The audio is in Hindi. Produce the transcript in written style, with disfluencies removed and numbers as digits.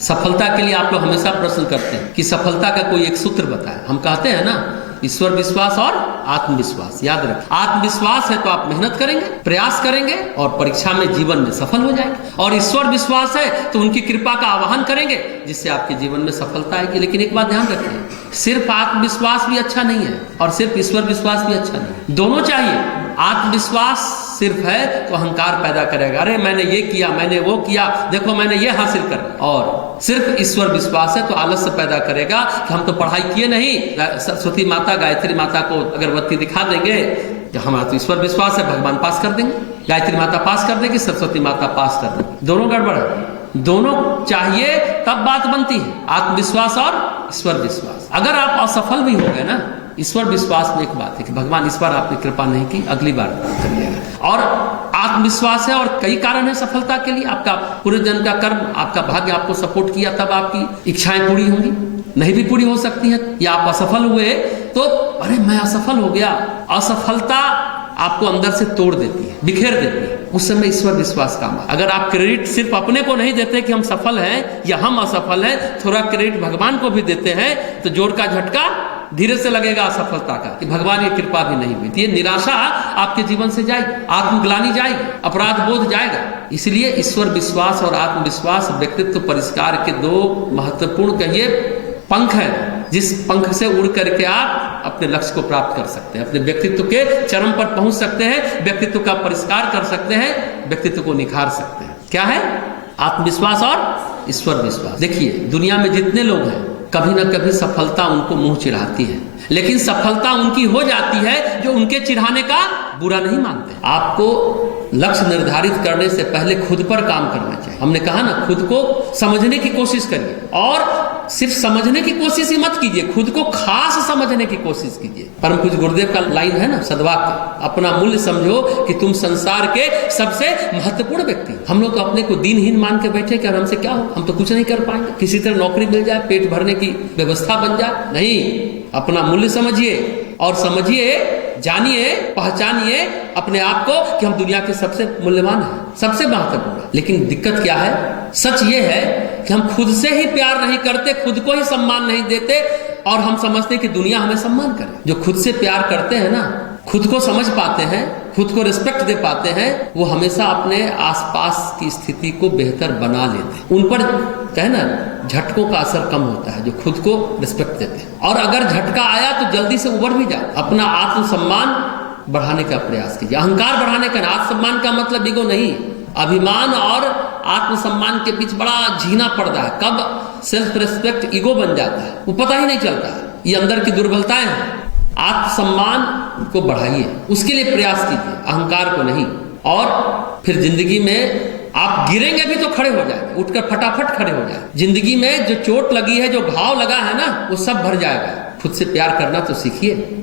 सफलता के लिए आप लोग हमेशा प्रश्न करते हैं कि सफलता का कोई एक सूत्र बताएं। हम कहते हैं ना, ईश्वर विश्वास और आत्मविश्वास। याद रखें, आत्मविश्वास है तो आप मेहनत करेंगे, प्रयास करेंगे और परीक्षा में जीवन में सफल हो जाएंगे। और ईश्वर विश्वास है तो उनकी कृपा का आवाहन करेंगे, जिससे आपके जीवन में सफलता आएगी। लेकिन एक बात ध्यान रखें, सिर्फ आत्मविश्वास भी अच्छा नहीं है और सिर्फ ईश्वर विश्वास भी अच्छा नहीं है, दोनों चाहिए। आत्मविश्वास सिर्फ है तो अहंकार पैदा करेगा, अरे मैंने ये किया, मैंने वो किया, देखो मैंने ये हासिल कर। और सिर्फ ईश्वर विश्वास है तो आलस्य पैदा करेगा कि हम तो पढ़ाई किए नहीं। सरस्वती माता, गायत्री माता को अगरबत्ती दिखा देंगे, हमारा तो ईश्वर विश्वास है, भगवान पास कर देंगे। गायत्री माता पास कर देगी, सरस्वती माता पास कर देगी। दोनों गड़बड़ है, दोनों चाहिए तब बात बनती है, आत्मविश्वास और ईश्वर विश्वास। अगर आप असफल भी हो गए ना, ईश्वर विश्वास में एक बात है कि भगवान इस बार आपने कृपा नहीं की, अगली बार करिएगा। और आत्मविश्वास है और कई कारण है सफलता के लिए। आपका पूरे जन्म का कर्म, आपका भाग्य आपको सपोर्ट किया, तब आपकी इच्छाएं पूरी होंगी, नहीं भी पूरी हो सकती हैं। या आप असफल हुए तो अरे मैं असफल हो गया, असफलता आपको अंदर से तोड़ देती है, बिखेर देती है। उस समय ईश्वर विश्वास काम है। अगर आप क्रेडिट सिर्फ अपने को नहीं देते कि हम सफल हैं या हम असफल हैं, थोड़ा क्रेडिट भगवान को भी देते हैं, तो जोर का झटका धीरे से लगेगा असफलता का, कि भगवान की कृपा भी नहीं हुई। ये निराशा आपके जीवन से जाएगी, आत्मग्लानि जाएगी, अपराध बोध जाएगा। इसलिए ईश्वर विश्वास और आत्मविश्वास व्यक्तित्व परिष्कार के दो महत्वपूर्ण कहिए पंख है, जिस पंख से उड़ करके आप अपने लक्ष्य को प्राप्त कर सकते हैं, अपने व्यक्तित्व के चरम पर पहुंच सकते हैं, व्यक्तित्व का परिष्कार कर सकते हैं, व्यक्तित्व को निखार सकते हैं। क्या है? आत्मविश्वास और ईश्वर विश्वास। देखिए, दुनिया में जितने लोग हैं, कभी ना कभी सफलता उनको मुंह चिढ़ाती है, लेकिन सफलता उनकी हो जाती है जो उनके चिढ़ाने का बुरा नहीं मानते। आपको लक्ष्य निर्धारित करने से पहले खुद पर काम करना चाहिए। हमने कहा ना, खुद को समझने की कोशिश करिए, और सिर्फ समझने की कोशिश ही मत कीजिए, खुद को खास समझने की कोशिश कीजिए। परम पूज्य गुरुदेव का लाइन है ना, सद्वाक्य, अपना मूल्य समझो कि तुम संसार के सबसे महत्वपूर्ण व्यक्ति। हम लोग तो अपने को दीनहीन मान के बैठे कि हमसे क्या हो, हम तो कुछ नहीं कर पाएंगे, किसी तरह नौकरी मिल जाए, पेट भरने की व्यवस्था बन जाए। नहीं, अपना मूल्य समझिए और समझिए, जानिए, पहचानिए अपने आप को कि हम दुनिया के सबसे मूल्यवान हैं, सबसे महत्वपूर्ण। लेकिन दिक्कत क्या है? सच ये है कि हम खुद से ही प्यार नहीं करते, खुद को ही सम्मान नहीं देते, और हम समझते कि दुनिया हमें सम्मान करे। जो खुद से प्यार करते हैं ना, खुद को समझ पाते हैं, खुद को रिस्पेक्ट दे पाते हैं, वो हमेशा अपने आसपास की स्थिति को बेहतर बना लेते हैं। उन पर कहे ना, झटकों का असर कम होता है जो खुद को रिस्पेक्ट देते हैं। और अगर झटका आया तो जल्दी से उबर भी जाए। अपना आत्मसम्मान बढ़ाने का प्रयास कीजिए, अहंकार बढ़ाने का। आत्मसम्मान का मतलब ईगो नहीं, अभिमान और आत्मसम्मान के बीच बड़ा झीना पर्दा है। कब सेल्फ रिस्पेक्ट ईगो बन जाता है वो पता ही नहीं चलता है। ये अंदर की दुर्बलताएं हैं। आत्मसम्मान को बढ़ाइए, उसके लिए प्रयास कीजिए, अहंकार को नहीं। और फिर जिंदगी में आप गिरेंगे भी तो खड़े हो जाएंगे, उठकर फटाफट खड़े हो जाए। जिंदगी में जो चोट लगी है, जो घाव लगा है ना, वो सब भर जाएगा। खुद से प्यार करना तो सीखिए।